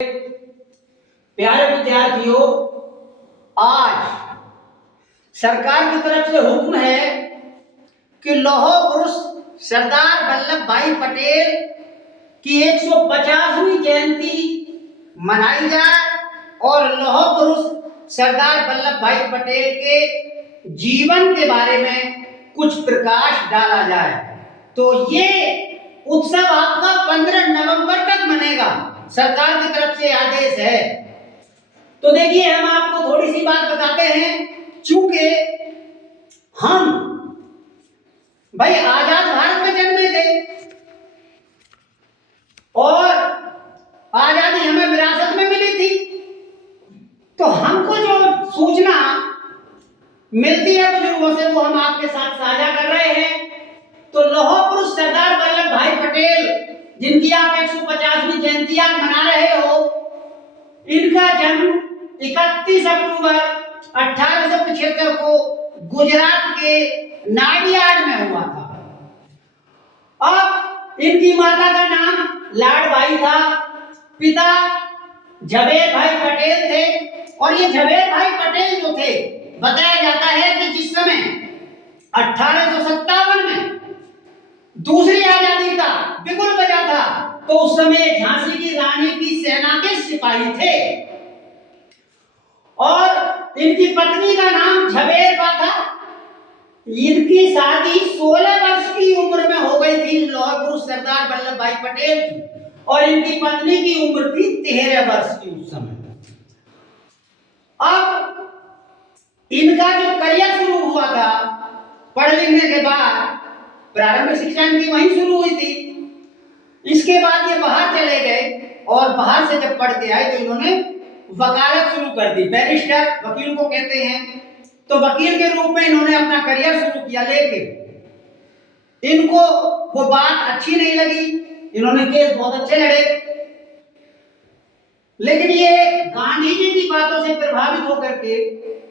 प्यारे विद्यार्थियों, आज सरकार की तरफ से हुक्म है कि लौह पुरुष सरदार वल्लभ भाई पटेल की 150वीं जयंती मनाई जाए और लौह पुरुष सरदार वल्लभ भाई पटेल के जीवन के बारे में कुछ प्रकाश डाला जाए। तो ये उत्सव आपका 15 नवंबर तक मनेगा, सरकार की तरफ से आदेश है। तो देखिए, हम आपको थोड़ी सी बात बताते हैं। चूंकि हम भाई आजाद भारत में जन्मे थे और आजादी हमें विरासत में मिली थी, तो हमको जो सूचना मिलती है बुजुर्गों से वो हम आपके साथ साझा कर रहे हैं। तो लौह पुरुष सरदार वल्लभ भाई पटेल, जिनकी आप 150वीं जयंती आज मना रहे हो, इनका जन्म 31 अक्टूबर 1875 को गुजरात के नाडियाड में हुआ था। अब इनकी माता का नाम लाडबाई था, पिता झवेर भाई पटेल थे। और ये झवेर भाई पटेल जो थे, बताया जाता है कि जिस समय 1857 में दूसरी आजादी का बिगुल बजा था, तो उस समय झांसी की रानी की सेना के सिपाही थे और इनकी पत्नी का नाम झवेरबा था। इनकी शादी 16 वर्ष की उम्र में हो गई थी लौह पुरुष सरदार वल्लभ भाई पटेल की, और इनकी पत्नी की उम्र थी 13 वर्ष की उस समय। अब इनका जो करियर शुरू हुआ था, पढ़ लिखने के बाद प्रारंभिक शिक्षा इनकी वहीं शुरू हुई थी। इसके बाद ये बाहर चले गए और बाहर से जब पढ़ के आए तो इन्होंने वकालत शुरू कर दी। बैरिस्टर, वकील को कहते हैं। तो वकील के रूप में इन्होंने अपना करियर शुरू किया, लेकिन इनको वो बात अच्छी नहीं लगी। इन्होंने केस बहुत अच्छे लड़े, लेकिन ये गांधी जी की बातों से प्रभावित होकर के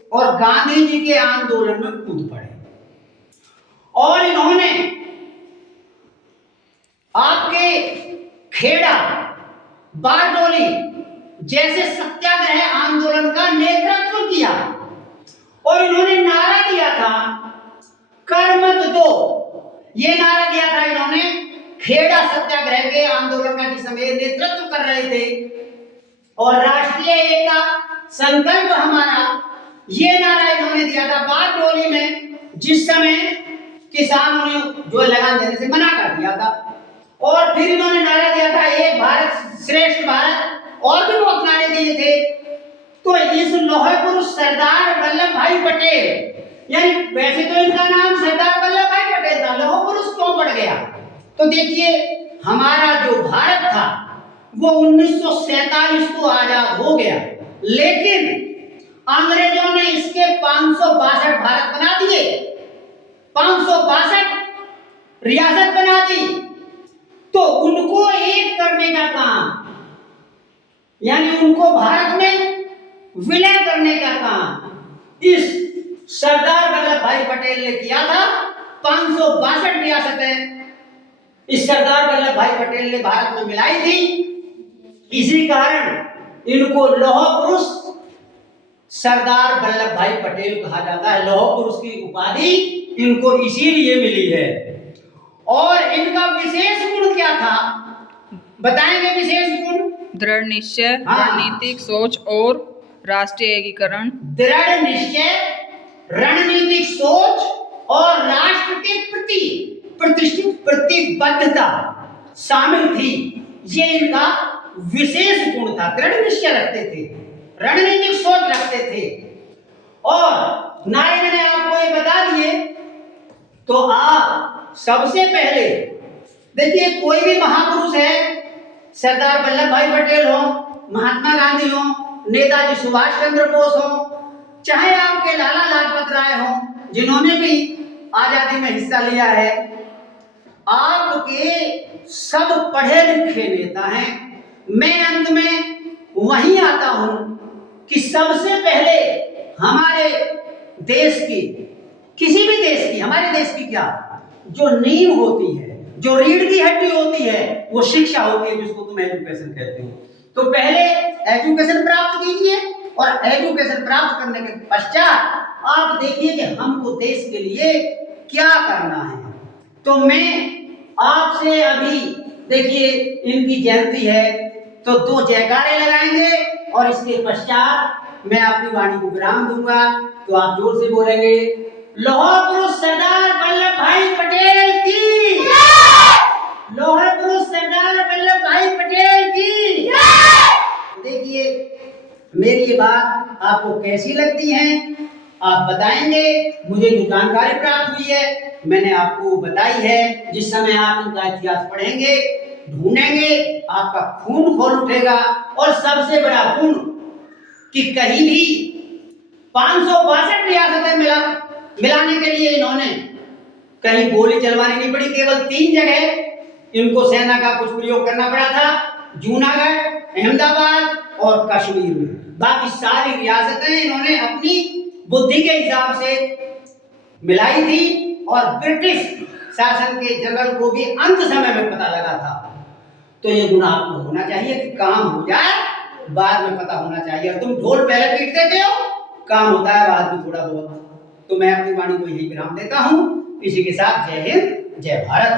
और गांधी जी के आंदोलन में कूद पड़े और इन्होंने आपके खेड़ा, बारडोली जैसे सत्याग्रह आंदोलन का नेतृत्व किया और इन्होंने नारा दिया था, कर मत दो। ये नारा दिया था इन्होंने खेड़ा सत्याग्रह के आंदोलन का, जिस समय नेतृत्व कर रहे थे। और राष्ट्रीय एकता संकल्प हमारा, ये नारा इन्होंने दिया था बारडोली में, जिस समय किसानों ने जो लगान देने से मना कर दिया था। और फिर इन्होंने नारा दिया था एक भारत श्रेष्ठ भारत, और भी बहुत नारे दिए थे। तो इस लौह पुरुष सरदार वल्लभ भाई पटेल, यानी वैसे तो इनका नाम सरदार वल्लभ भाई पटेल था, लौह पुरुष क्यों पड़ गया? तो देखिए, हमारा जो भारत था वो 1947 को आजाद हो गया, लेकिन अंग्रेजों ने इसके 562 भारत बना दिए, 562 रियासत बना दी। तो उनको एक करने का काम, यानी उनको भारत में विलय करने का काम इस सरदार वल्लभ भाई पटेल ने किया था। 562 रियासतें इस सरदार वल्लभ भाई पटेल ने भारत में मिलाई थी। इसी कारण इनको लौह पुरुष सरदार वल्लभ भाई पटेल कहा जाता है। लौह पुरुष की उपाधि इनको इसीलिए मिली है। और इनका विशेष गुण क्या था, बताएंगे? विशेष गुण दृढ़ निश्चय, रणनीतिक सोच और राष्ट्रीय एकीकरण। दृढ़ निश्चय, रणनीतिक सोच और राष्ट्र के प्रति प्रतिष्ठित प्रतिबद्धता शामिल थी। ये इनका विशेष गुण था। दृढ़ निश्चय रखते थे, रणनीतिक सोच रखते थे। और नारे मैंने आपको ये बता दिए। तो आप सबसे पहले देखिए, कोई भी महापुरुष है, सरदार वल्लभ भाई पटेल हो, महात्मा गांधी हो, नेताजी सुभाष चंद्र बोस हो, चाहे आपके लाला लाजपत राय हो, जिन्होंने भी आजादी में हिस्सा लिया है, आपके सब पढ़े लिखे नेता हैं। मैं अंत में वहीं आता हूं कि सबसे पहले हमारे देश की, किसी भी देश की, हमारे देश की क्या जो नींव होती है, जो रीढ़ की हड्डी होती है, वो शिक्षा होती है, जिसको तुम एजुकेशन कहते हो। तो पहले एजुकेशन प्राप्त कीजिए और एजुकेशन प्राप्त करने के पश्चात आप देखिए कि हमको देश के लिए क्या करना है। तो मैं आपसे अभी देखिए इनकी जयंती है तो 2 जयकारे लगाएंगे और इसके पश्चात मैं आपकी वाणी को विराम दूंगा। तो आप जोर से बोलेंगे, लौह पुरुष सरदार वल्लभ भाई पटेल की, लौह पुरुष सरदार वल्लभ भाई पटेल की। देखिए मेरी ये बात आपको कैसी लगती है आप बताएंगे। मुझे जो जानकारी प्राप्त हुई है मैंने आपको बताई है। जिस समय आप इनका इतिहास पढ़ेंगे ढूंढेंगे आपका खून खौल उठेगा। और सबसे बड़ा गुण कि कहीं भी 562 रियासतें मिलाने के लिए इन्होंने कहीं गोली चलवानी नहीं पड़ी। केवल 3 जगह इनको सेना का कुछ प्रयोग करना पड़ा था, जूनागढ़, अहमदाबाद और कश्मीर में। बाकी सारी रियासतें इन्होंने अपनी बुद्धि के हिसाब से मिलाई थी और ब्रिटिश शासन के जनरल को भी अंत समय में पता लगा था। तो ये गुण आपको होना चाहिए कि काम हो जाए बाद में पता होना चाहिए। और तुम ढोल पहले पीट देते हो, काम होता है बाद में थोड़ा बहुत। तो मैं अपनी वाणी को यही विराम देता हूँ। इसी के साथ जय हिंद, जय भारत।